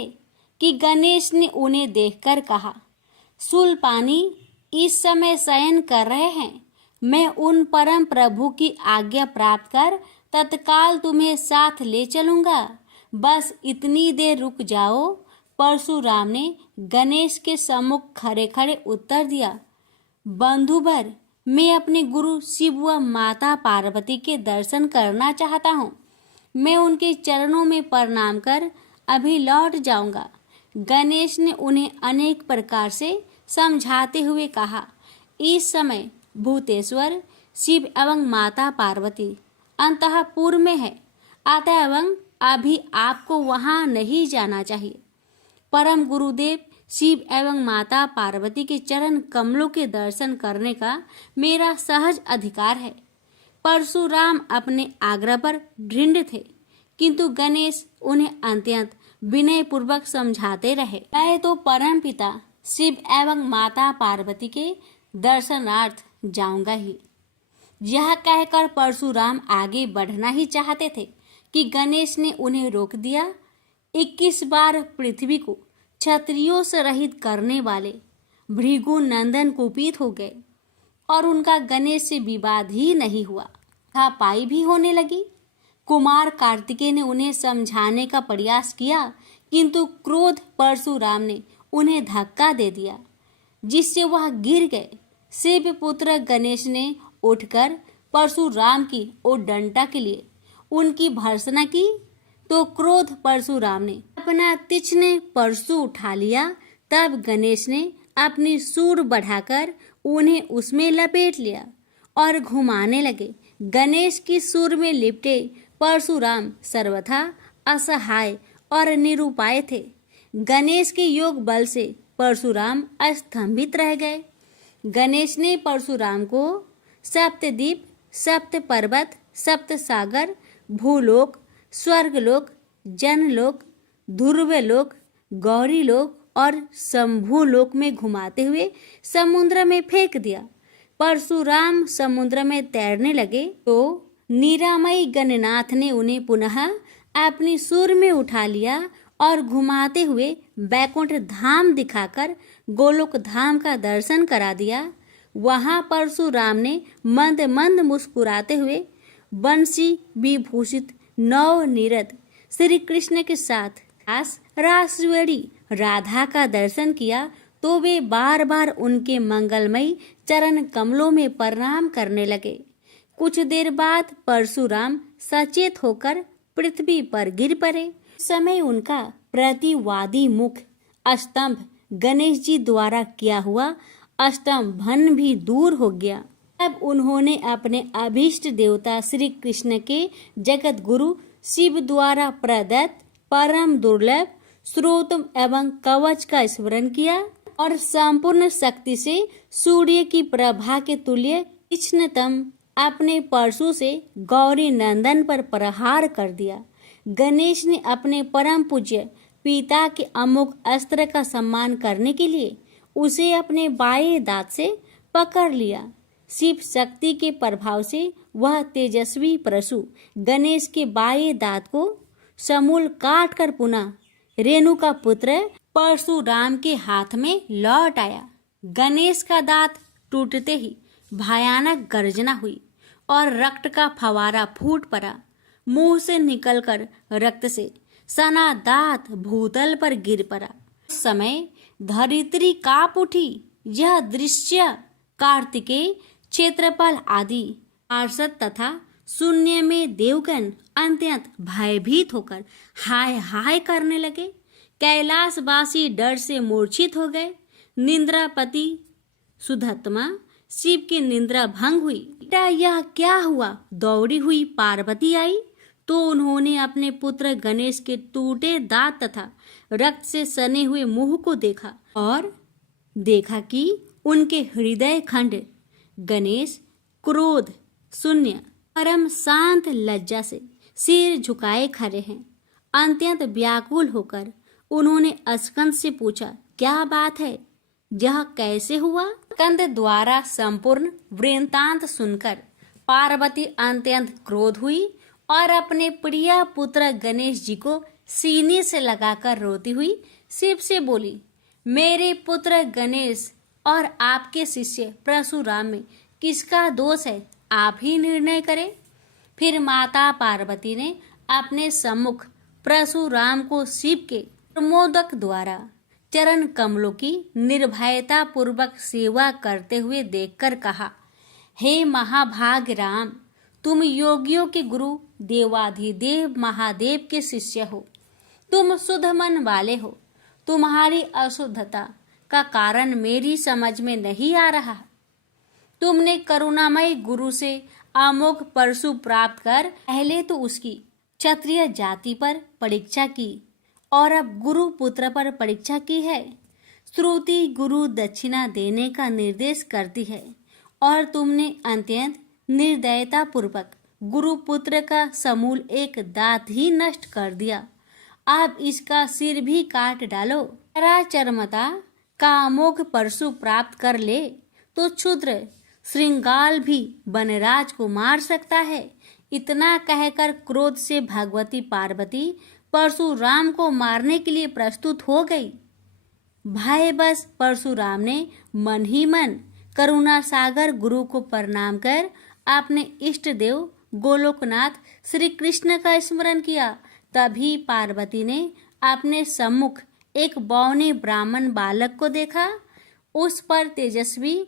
कि गणेश ने उन्हें देखकर कहा, शूलपाणी इस समय शयन कर रहे हैं। मैं उन परम प्रभु की आज्ञा प्राप्त कर तत्काल तुम्हें साथ ले चलूंगा। बस इतनी देर रुक जाओ। परशुराम ने गणेश के सम्मुख खड़े खड़े उत्तर दिया, बंधुवर, मैं अपने गुरु शिव व माता पार्वती के दर्शन करना चाहता हूँ। मैं उनके चरणों में प्रणाम कर अभी लौट जाऊंगा। गणेश ने उन्हें अनेक प्रकार से समझाते हुए कहा, इस समय भूतेश्वर शिव एवं माता पार्वती अंतःपुर में है, अतः अभी आपको वहां नहीं जाना चाहिए। परम गुरुदेव शिव एवं माता पार्वती के चरण कमलों के दर्शन करने का मेरा सहज अधिकार है। परशुराम अपने आग्रह पर दृढ़ थे, किंतु गणेश उन्हें अत्यंत विनय पूर्वक समझाते रहे। मैं तो परम पिता शिव एवं माता पार्वती के दर्शनार्थ जाऊंगा ही। यह कहकर परशुराम आगे बढ़ना ही चाहते थे कि गणेश ने उन्हें रोक दिया। 21 बार पृथ्वी को क्षत्रियों से रहित करने वाले भृगु नंदन कुपित हो गए और उनका गणेश से विवाद ही नहीं हुआ, हाथापाई भी होने लगी। कुमार कार्तिकेय ने उन्हें समझाने का प्रयास किया, किंतु क्रोध परशुराम ने उन्हें धक्का दे दिया, जिससे वह गिर गए। शिव पुत्र गणेश ने उठकर परशुराम की ओर डंडा के लिए उनकी भर्त्सना की, तो क्रोध परशुराम ने अपना तीक्ष्ण परशु उठा लिया। तब गणेश ने अपनी सूंड बढ़ाकर उन्हें उसमें लपेट लिया और घुमाने लगे। गणेश की सूंड में लिपटे परशुराम सर्वथा असहाय और निरुपाय थे। गणेश के योग बल से परशुराम स्तंभित रह गए। गणेश ने परशुराम को सप्तद्वीप, सप्त पर्वत, सप्त सागर, भूलोक, स्वर्गलोक, जनलोक, ध्रुवलोक, गौरीलोक और शंभुलोक में घुमाते हुए समुद्र में फेंक दिया। परशुराम समुद्र में तैरने लगे तो निरामयी गणनाथ ने उन्हें पुनः अपनी सूंड में उठा लिया और घुमाते हुए बैकुंठ धाम दिखाकर गोलोक धाम का दर्शन करा दिया। वहां परशुराम ने मंद मंद मुस्कुराते हुए बंसी विभूषित नव निरत श्री कृष्ण के साथ रासवेणी राधा का दर्शन किया, तो वे बार बार उनके मंगलमयी चरण कमलों में प्रणाम करने लगे। कुछ देर बाद परशुराम सचेत होकर पृथ्वी पर गिर पड़े। समय उनका प्रतिवादी मुख स्तंभ गणेश जी द्वारा किया हुआ स्तंभन भी दूर हो गया। तब उन्होंने अपने अभीष्ट देवता श्री कृष्ण के जगत गुरु शिव द्वारा प्रदत्त परम दुर्लभ स्रोत एवं कवच का स्मरण किया और संपूर्ण शक्ति से सूर्य की प्रभा के तुल्य तीक्ष्णतम अपने परशु से गौरी नंदन पर प्रहार कर दिया। गणेश ने अपने परम पूज्य पिता के अमोघ अस्त्र का सम्मान करने के लिए उसे अपने बाएं दांत से पकड़ लिया। शिव शक्ति के प्रभाव से वह तेजस्वी परशु गणेश के बाएं दांत को समूल काट कर पुनः रेणु का पुत्र परशुराम के हाथ में लौट आया। गणेश का दांत टूटते ही भयानक गर्जना हुई और रक्त का फवारा फूट पड़ा। मुंह से निकलकर रक्त से सना दांत भूतल पर गिर पड़ा। उस समय धरित्री कांप उठी। यह दृश्य कार्तिकेय, क्षेत्रपाल आदि पार्षद तथा शून्य में देवगण अत्यंत भयभीत होकर हाय हाय करने लगे। कैलाशवासी डर से मूर्छित हो गए। निंद्रापति सुधत्मा शिव की निंद्रा भंग हुई। बेटा यह क्या हुआ? दौड़ी हुई पार्वती आई तो उन्होंने अपने पुत्र गणेश के टूटे दांत तथा रक्त से सने हुए मुंह को देखा और देखा कि उनके हृदय खंड गणेश क्रोध शून्य परम शांत लज्जा से सिर झुकाए खड़े हैं। अत्यंत व्याकुल होकर उन्होंने स्कंद से पूछा, क्या बात है, यह कैसे हुआ? स्कंद द्वारा संपूर्ण वृत्तांत सुनकर पार्वती अत्यंत क्रोध हुई और अपने प्रिय पुत्र गणेश जी को सीने से लगाकर रोती हुई शिव से बोली, मेरे पुत्र गणेश और आपके शिष्य परशुराम में किसका दोष है, आप ही निर्णय करें। फिर माता पार्वती ने अपने सम्मुख परशुराम को शिव के प्रमोदक द्वारा चरण कमलों की निर्भयता पूर्वक सेवा करते हुए देखकर कहा, हे महाभाग राम, तुम योगियों के गुरु देवाधिदेव महादेव के शिष्य हो, तुम शुद्ध मन वाले हो। तुम्हारी अशुद्धता का कारण मेरी समझ में नहीं आ रहा। तुमने करुणामय गुरु से अमोघ परशु प्राप्त कर पहले तो उसकी क्षत्रिय जाति पर परीक्षा की और अब गुरु पुत्र पर परीक्षा की है। श्रुति गुरु दक्षिणा देने का निर्देश करती है और तुमने अत्यंत निर्दयता पूर्वक गुरु पुत्र का समूल एक दांत ही नष्ट कर दिया। अब इसका सिर भी काट डालो। चरमता का अमोघ परशु प्राप्त कर ले तो क्षुद्र श्रृंगाल भी वनराज को मार सकता है। इतना कहकर क्रोध से भगवती पार्वती परशुराम को मारने के लिए प्रस्तुत हो गई। भय बस परशुराम ने मन ही मन करुणा सागर गुरु को प्रणाम कर अपने इष्ट देव गोलोकनाथ श्री कृष्ण का स्मरण किया। तभी पार्वती ने अपने सम्मुख एक बौने ब्राह्मण बालक को देखा। उस पर तेजस्वी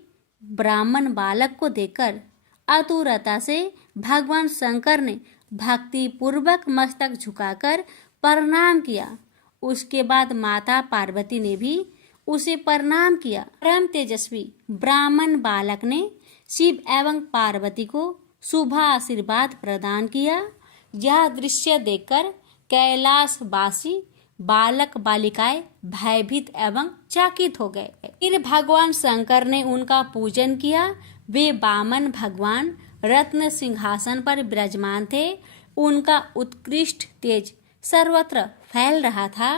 ब्राह्मण बालक को देखकर आतुरता से भगवान शंकर ने भक्ति पूर्वक मस्तक झुकाकर प्रणाम किया। उसके बाद माता पार्वती ने भी उसे प्रणाम किया। परम तेजस्वी ब्राह्मण बालक ने शिव एवं पार्वती को शुभ आशीर्वाद प्रदान किया। यह दृश्य देखकर कैलाशवासी बालक बालिकाएं भयभीत एवं चकित हो गए। फिर भगवान शंकर ने उनका पूजन किया। वे वामन भगवान रत्न सिंहासन पर विराजमान थे। उनका उत्कृष्ट तेज सर्वत्र फैल रहा था।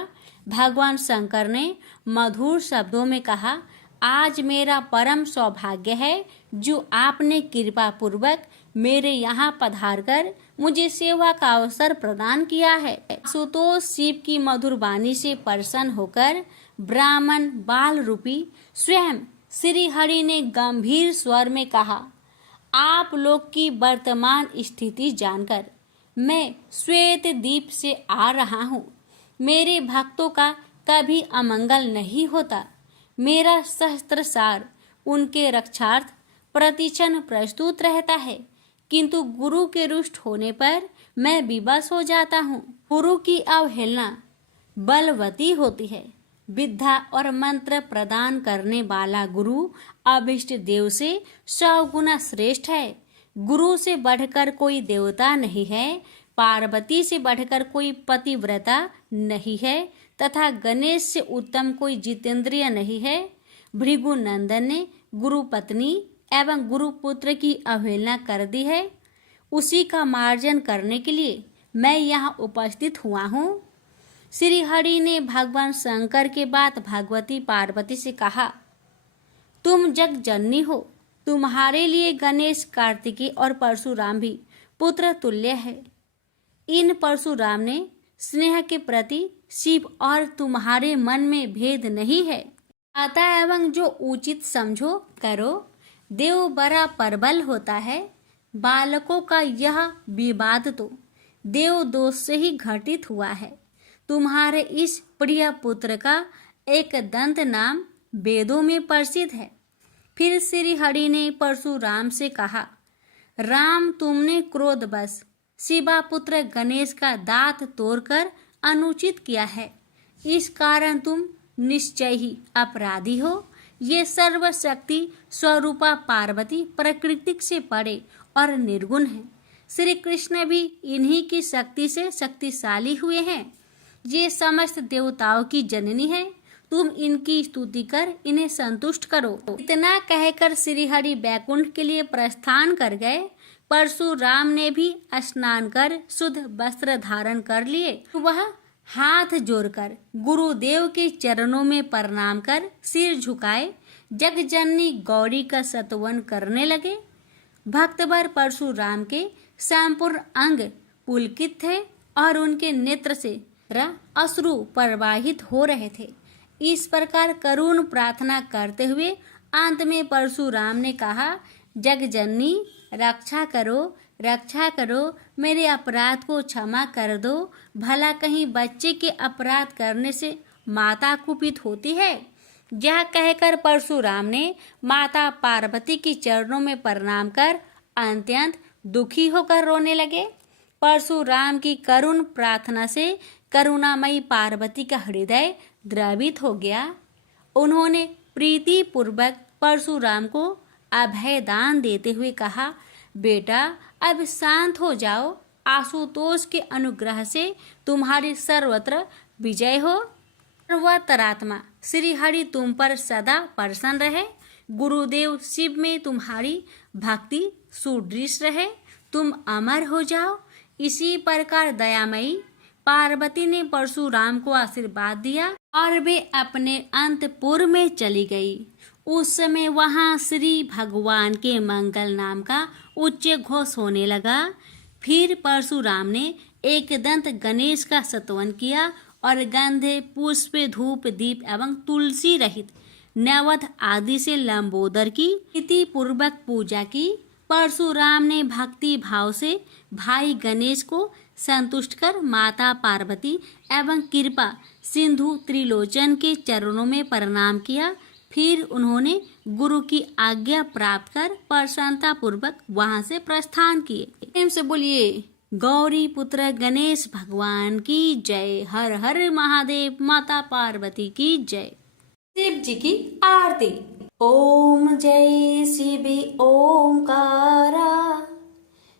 भगवान शंकर ने मधुर शब्दों में कहा, आज मेरा परम सौभाग्य है जो आपने कृपा पूर्वक मेरे यहाँ पधारकर मुझे सेवा का अवसर प्रदान किया है। सुतोष शिव की मधुर वाणी से प्रसन्न होकर ब्राह्मण बाल रूपी स्वयं श्री हरि ने गंभीर स्वर में कहा, आप लोग की वर्तमान स्थिति जानकर मैं श्वेत द्वीप से आ रहा हूँ। मेरे भक्तों का कभी अमंगल नहीं होता। मेरा सहस्त्रसार उनके रक्षार्थ प्रतिक्षण प्रस्तुत रहता है, किंतु गुरु के रुष्ट होने पर मैं विवश हो जाता हूँ। गुरु की अवहेलना बलवती होती है। विद्या और मंत्र प्रदान करने वाला गुरु अभिष्ट देव से 100 गुना श्रेष्ठ है। गुरु से बढ़कर कोई देवता नहीं है, पार्वती से बढ़कर कोई पतिव्रता नहीं है तथा गणेश से उत्तम कोई जितेंद्रिय नहीं है। भृगु नंदन ने गुरु पत्नी एवं गुरु पुत्र की अवहेलना कर दी है। उसी का मार्जन करने के लिए मैं यहाँ उपस्थित हुआ हूँ। श्री हरि ने भगवान शंकर के बाद भगवती पार्वती से कहा, तुम जग जननी हो, तुम्हारे लिए गणेश, कार्तिकेय और परशुराम भी पुत्र तुल्य है। इन परशुराम ने स्नेह के प्रति शिव और तुम्हारे मन में भेद नहीं है। अतः एवं जो उचित समझो करो। देव बड़ा प्रबल होता है। बालकों का यह विवाद तो देव दोष से ही घटित हुआ है। तुम्हारे इस प्रिय पुत्र का एक दंत नाम वेदों में प्रसिद्ध है। फिर श्री हरि ने परशुराम से कहा, राम, तुमने क्रोधवश शिवा पुत्र गणेश का दांत तोड़कर अनुचित किया है। इस कारण तुम निश्चय ही अपराधी हो। ये सर्वशक्ति स्वरूपा पार्वती प्रकृति से परे और निर्गुण है। श्री कृष्ण भी इन्हीं की शक्ति से शक्तिशाली हुए हैं। ये समस्त देवताओं की जननी है, तुम इनकी स्तुति कर इन्हें संतुष्ट करो। इतना कहकर श्रीहरि बैकुंठ के लिए प्रस्थान कर गए। परशुराम ने भी स्नान कर शुद्ध वस्त्र धारण कर लिए। वह हाथ जोड़कर गुरुदेव के चरणों में प्रणाम कर सिर झुकाए जगजननी गौरी का स्तवन करने लगे। भक्तवर परशुराम के संपूर्ण अंग पुलकित थे और उनके नेत्र से अश्रु प्रवाहित हो रहे थे। इस प्रकार करुण प्रार्थना करते हुए अंत में परशुराम ने कहा, जगजननी रक्षा करो, मेरे अपराध को क्षमा कर दो। भला कहीं बच्चे के अपराध करने से माता कुपित होती है। यह कहकर परशुराम ने माता पार्वती के चरणों में प्रणाम कर अत्यंत दुखी होकर रोने लगे। परशुराम की करुण प्रार्थना से करुणामयी पार्वती का हृदय द्रवित हो गया। उन्होंने प्रीति पूर्वक परशुराम को अभय दान देते हुए कहा, बेटा अब शांत हो जाओ। आशुतोष के अनुग्रह से तुम्हारी सर्वत्र विजय हो। सर्वतरात्मा श्री हरि तुम पर सदा प्रसन्न रहे। गुरुदेव शिव में तुम्हारी भक्ति सुदृढ़ रहे। तुम अमर हो जाओ। इसी प्रकार दयामयी पार्वती ने परशुराम को आशीर्वाद दिया और वे अपने अंतपुर में चली गई। उस समय वहां श्री भगवान के मंगल नाम का उच्च घोष होने लगा। फिर परशुराम ने एक दंत गणेश का स्तवन किया और गंधे, पुष्प, धूप, दीप एवं तुलसी रहित नैवेद्य आदि से लंबोदर की प्रीति पूर्वक पूजा की। परशुराम ने भक्ति भाव से भाई गणेश को संतुष्ट कर माता पार्वती एवं कृपा सिंधु त्रिलोचन के चरणों में प्रणाम किया। फिर उन्होंने गुरु की आज्ञा प्राप्त कर प्रसन्नता पूर्वक वहां से प्रस्थान किए। प्रेम से बोलिए गौरी पुत्र गणेश भगवान की जय। हर हर महादेव। माता पार्वती की जय। शिव जी की आरती। ओम जय शिव ओंकारा,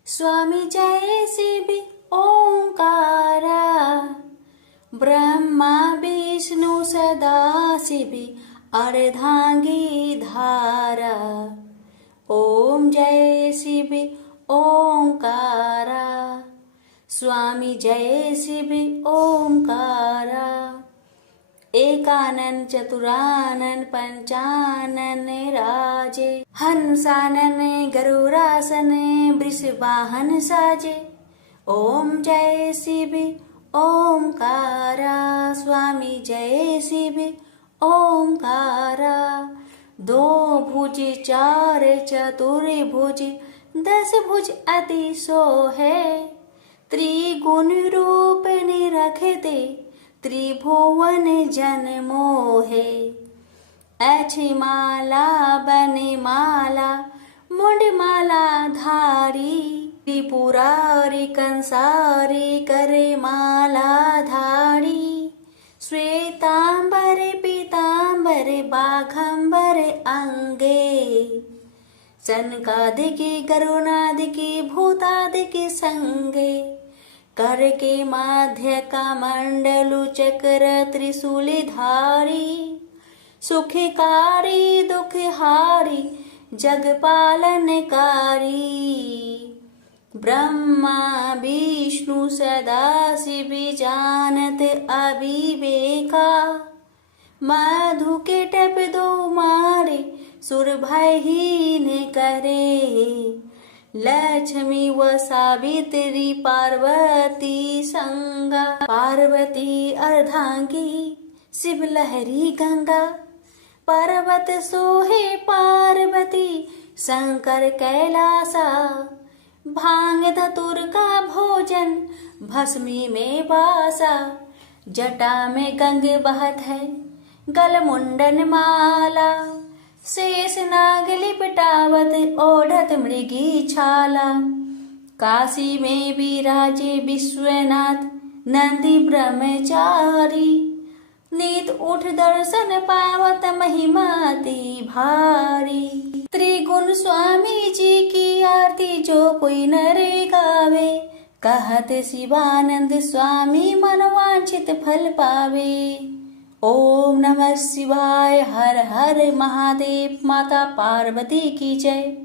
स्वामी जय शिव ओंकारा, ब्रह्मा विष्णु सदा शिव अर्धांगी धारा। ओम जय शिव ओंकारा, स्वामी जय शिव ओंकारा। एकानन चतुरानन पंचानन राजे, हंसानन गरुरासन वृषवाहन साजे। ओम जय शिव ओंकारा, स्वामी जय शिव ओंकारा। दो भुज चार चतुर्भुज, 10 भुज अति सोहे। त्रिगुण रूप निरखते, त्रिभुवन जन मोहे। अच्छी माला बने माला, मुंड माला धारी। त्रिपुरारी कंसारी करे माला धारी। श्वेतांबर पीतांबर बाघंबर अंगे। सनकादिकी गरुणादिकी भूतादिकी संगे। कर के माध्य का मंडलु चक्र त्रिशूली धारी। सुखकारी दुखहारी जगपालनकारी। ब्रह्मा विष्णु सदा शिव जानत अविवेका। मधु के टप दो मारे, सुर भयहीन करे। लक्ष्मी व सावित्री पार्वती संगा। पार्वती अर्धांगी, शिव लहरी गंगा। पर्वत सोहे पार्वती, शंकर कैलासा। भांग धतुर का भोजन, भस्मी में वासा। जटा में गंग बहत है, गल मुंडन माला। शेष नाग लिपटावत, ओढ़त मृगी छाला। काशी में विराजे विश्वनाथ, नंदी ब्रह्मचारी। नीत उठ दर्शन पावत, महिमाति भारी। त्रिगुण स्वामी जी की आरती जो कोई नरे गावे। कहत शिवानंद स्वामी मनवांछित फल पावे। ओम नमः शिवाय। हर हर महादेव। माता पार्वती की जय।